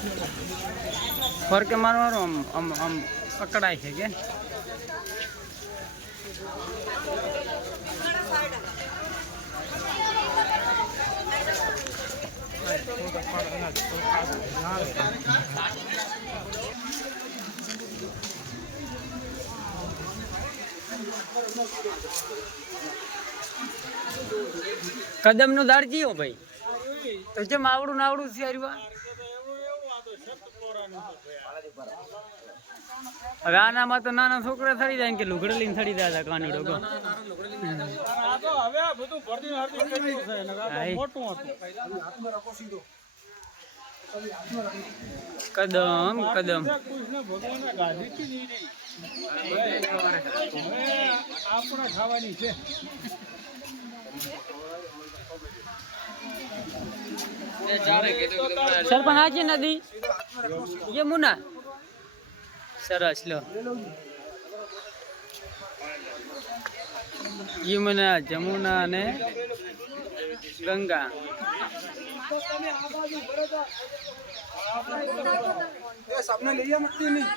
ફરકે મારવાનું આમ આમ આમ પકડાય છે કે કદમ નું દાડજી હો ભાઈ તો જેમ આવડું ને આવડું છે હવે આનામાં તો નાના છોકરા થડી જાય કે લુગડે લઈને થડી જાય કાનડો ગો કદમ કદમ આપણે ખાવાની છે સરપંચ આજી નદી યમુના સરસ લો યમુના જમુના અને ગંગા સપને લઈએ નથી